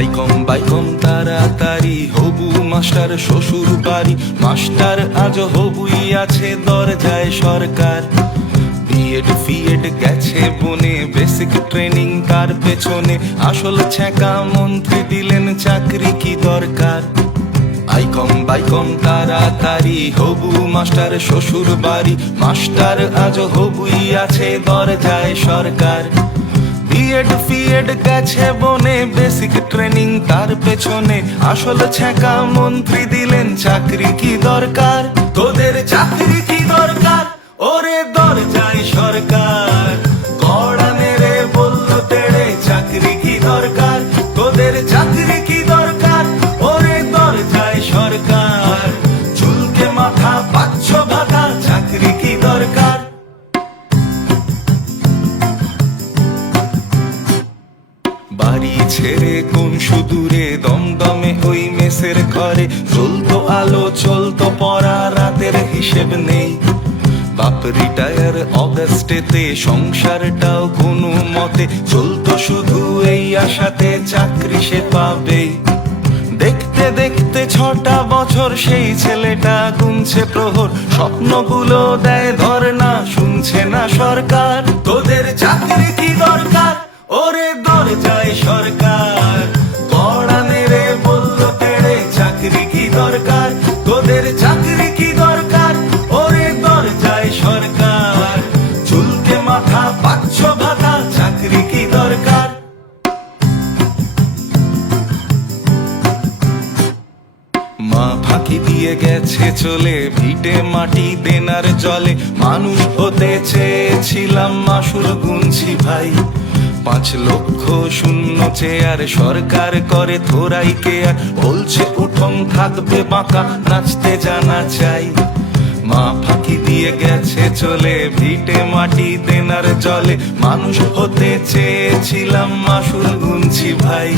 বাইকম তাড়াতাড়ি হবু মাস্টার শ্বশুর বাড়ি, মাস্টার আজ হবুই আছে দরজায় সরকার। বিএড ফিএড গেছে বনে, বেসিক ট্রেনিং তার পেছনে, আসল ছ্যাঁকা মন্ত্রী দিলেন চাকরি কি দরকার। বাইকম তাড়াতাড়ি হবু মাস্টার শ্বশুর বাড়ি, মাস্টার আজ হবুই আছে দরজায় সরকার। বিএড ফিএড গেছে বনে, বেসিক ট্রেনিং তার পেছনে, আসল ছ্যাঁকা মন্ত্রী দিলেন চাকরি কি দরকার। তোদের চাকরি কি দরকার ওরে দরজায় সরকার, কড়া মেরে বলল তেড়ে চাকরি কি দরকার। তোদের চাকরি কি দরকার ওরে দরজায় সরকার, চুলকে মাথা পাচ্ছ ভাতা চাকরি কি দরকার। বাড়ি ছেড়ে কোন সুদূরে দমদমে ওই মেসের ঘরে, চলতো আলো চলতো পড়া রাতের হিসেব নেই। বাপ রিটায়ার অগাস্টেতে, সংসারটাও কোনো মতে চলতো শুধু এই আশাতে চাকরি সে পাবে। দেখতে দেখতে 6টা বছর সেই ছেলেটা গুনছে প্রহর, স্বপ্নগুলো দেয় ধর্ণা শুনছে না সরকার। তোদের চাকরি কি দরকার ওরে দরজায় সরকার, কড়া মেরে বলল তেড়ে চাকরি কি দরকার। তোদের চাকরি কি দরকার ওরে দরজায় সরকার, চুলকে মাথা পাচ্ছ ভাতা চাকরি কি দরকার। মা ফাঁকি দিয়ে গেছে চলে, ভিটে মাটি দেনার জলে, মানুষ হতে চেয়েছিলাম মাসুল গুনছি ভাই। 5 লক্ষ শূন্য চেয়ার সরকার করে থোড়াই কেয়ার, বলছে উঠোন থাকবে বাঁকা নাচতে জানা চাই। মা ফাঁকি দিয়ে গেছে চলে, ভিটে মাটি দেনার জলে, মানুষ হতে চেয়েছিলাম মাসুল গুনছি ভাই।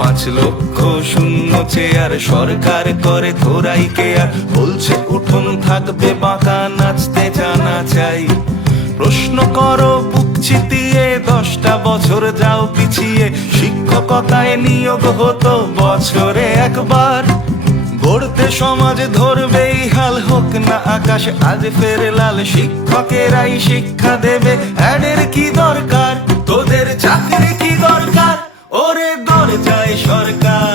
5 লক্ষ শূন্য চেয়ার সরকার করে থোড়াই কেয়ার, বলছে উঠোন থাকবে বাঁকা নাচতে জানা চাই। প্রশ্ন করো বুক চিতিয়ে, 10টা বছর যাও পিছিয়ে, শিক্ষকতায় নিয়োগ হতো বছরে একবার। গড়তে সমাজ ধরবেই হাল, হোক না আকাশ আজ ফের লাল, শিক্ষকেরাই শিক্ষা দেবে অ্যাডের কি দরকার। তোদের চাকরি কি দরকার ওরে দরজায় সরকার,